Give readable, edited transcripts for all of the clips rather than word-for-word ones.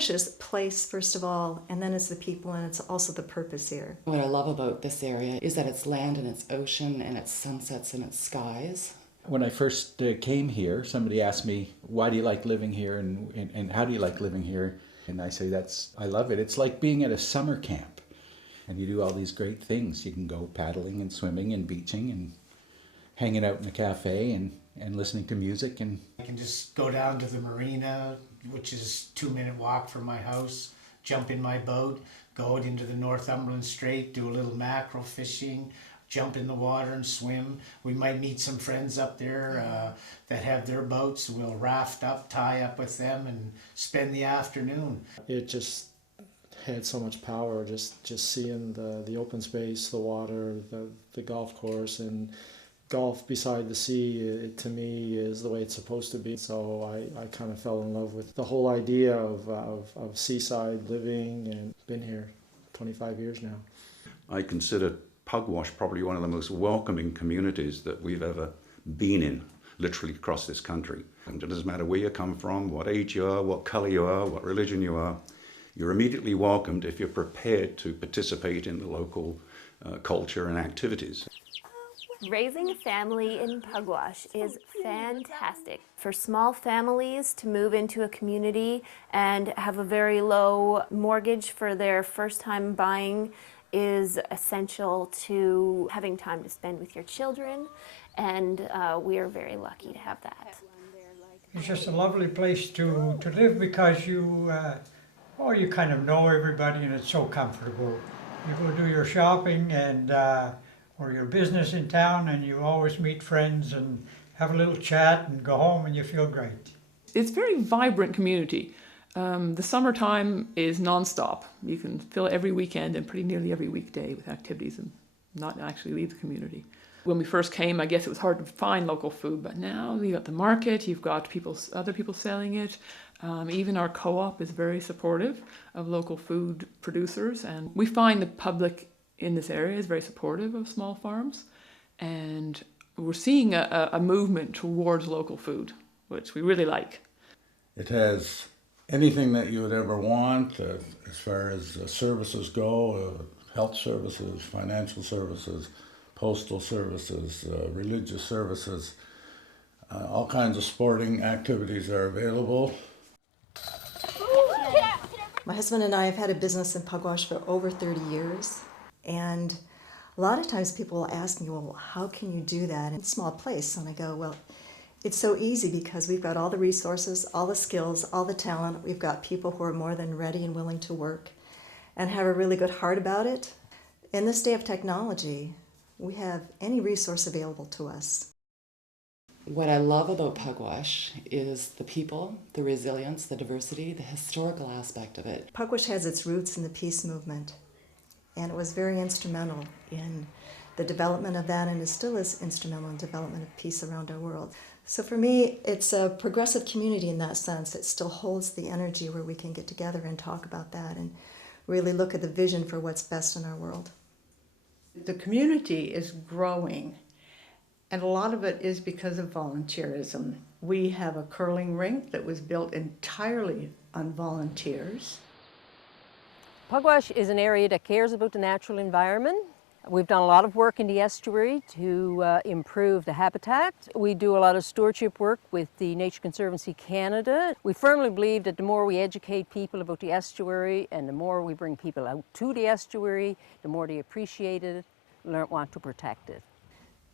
Pugwash is place, first of all, and then it's the people, and it's also the purpose here. What I love about this area is that it's land and it's ocean and it's sunsets and it's skies. When I first came here, somebody asked me, why do you like living here and how do you like living here? And I say, I love it. It's like being at a summer camp. And you do all these great things. You can go paddling and swimming and beaching and hanging out in a cafe and listening to music. And I can just go down to the marina, which is a 2-minute walk from my house, jump in my boat, go out into the Northumberland Strait, do a little mackerel fishing, jump in the water and swim. We might meet some friends up there that have their boats. We'll raft up, tie up with them, and spend the afternoon. It just had so much power, just seeing the open space, the water, the golf course, and golf beside the sea, it, to me, is the way it's supposed to be. So I kind of fell in love with the whole idea of seaside living, and been here 25 years now. I consider Pugwash probably one of the most welcoming communities that we've ever been in, literally across this country. And it doesn't matter where you come from, what age you are, what colour you are, what religion you are, you're immediately welcomed if you're prepared to participate in the local culture and activities. Raising a family in Pugwash is fantastic. For small families to move into a community and have a very low mortgage for their first time buying is essential to having time to spend with your children, and we are very lucky to have that. It's just a lovely place to live because you kind of know everybody, and it's so comfortable. You go do your shopping and or your business in town, and you always meet friends and have a little chat and go home and you feel great. It's a very vibrant community. The summertime is non-stop. You can fill every weekend and pretty nearly every weekday with activities and not actually leave the community. When we first came, I guess it was hard to find local food, but now you've got the market, you've got other people selling it. Even our co-op is very supportive of local food producers, and we find the public in this area is very supportive of small farms, and we're seeing a movement towards local food, which we really like. It has anything that you would ever want as far as services go, health services, financial services, postal services, religious services. All kinds of sporting activities are available. My husband and I have had a business in Pugwash for over 30 years, and a lot of times people will ask me, well, how can you do that in a small place? And I go, well, it's so easy because we've got all the resources, all the skills, all the talent. We've got people who are more than ready and willing to work and have a really good heart about it. In this day of technology, we have any resource available to us. What I love about Pugwash is the people, the resilience, the diversity, the historical aspect of it. Pugwash has its roots in the peace movement, and it was very instrumental in the development of that, and it still is instrumental in the development of peace around our world. So for me, it's a progressive community in that sense. It still holds the energy where we can get together and talk about that and really look at the vision for what's best in our world. The community is growing, and a lot of it is because of volunteerism. We have a curling rink that was built entirely on volunteers. Pugwash is an area that cares about the natural environment. We've done a lot of work in the estuary to improve the habitat. We do a lot of stewardship work with the Nature Conservancy Canada. We firmly believe that the more we educate people about the estuary and the more we bring people out to the estuary, the more they appreciate it, want to protect it.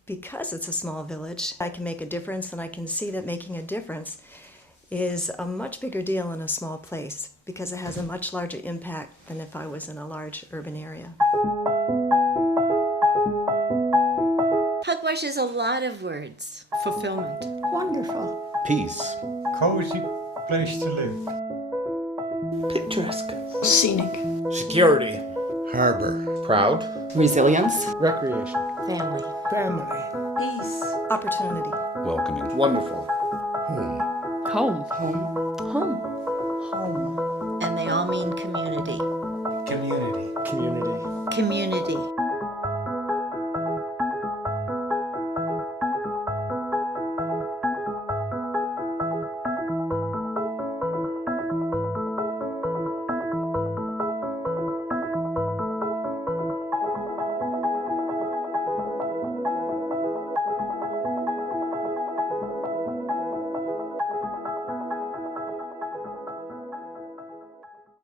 Because it's a small village, I can make a difference, and I can see that making a difference is a much bigger deal in a small place because it has a much larger impact than if I was in a large urban area. Pugwash is a lot of words. Fulfillment. Wonderful. peace. Cozy place to live. Picturesque. Scenic. Security. Harbor. Proud. Resilience. Recreation. Family. Family. Peace. Opportunity. Welcoming. Wonderful. Home. Home. Home. Home. Home. And they all mean community. Community. Community. Community.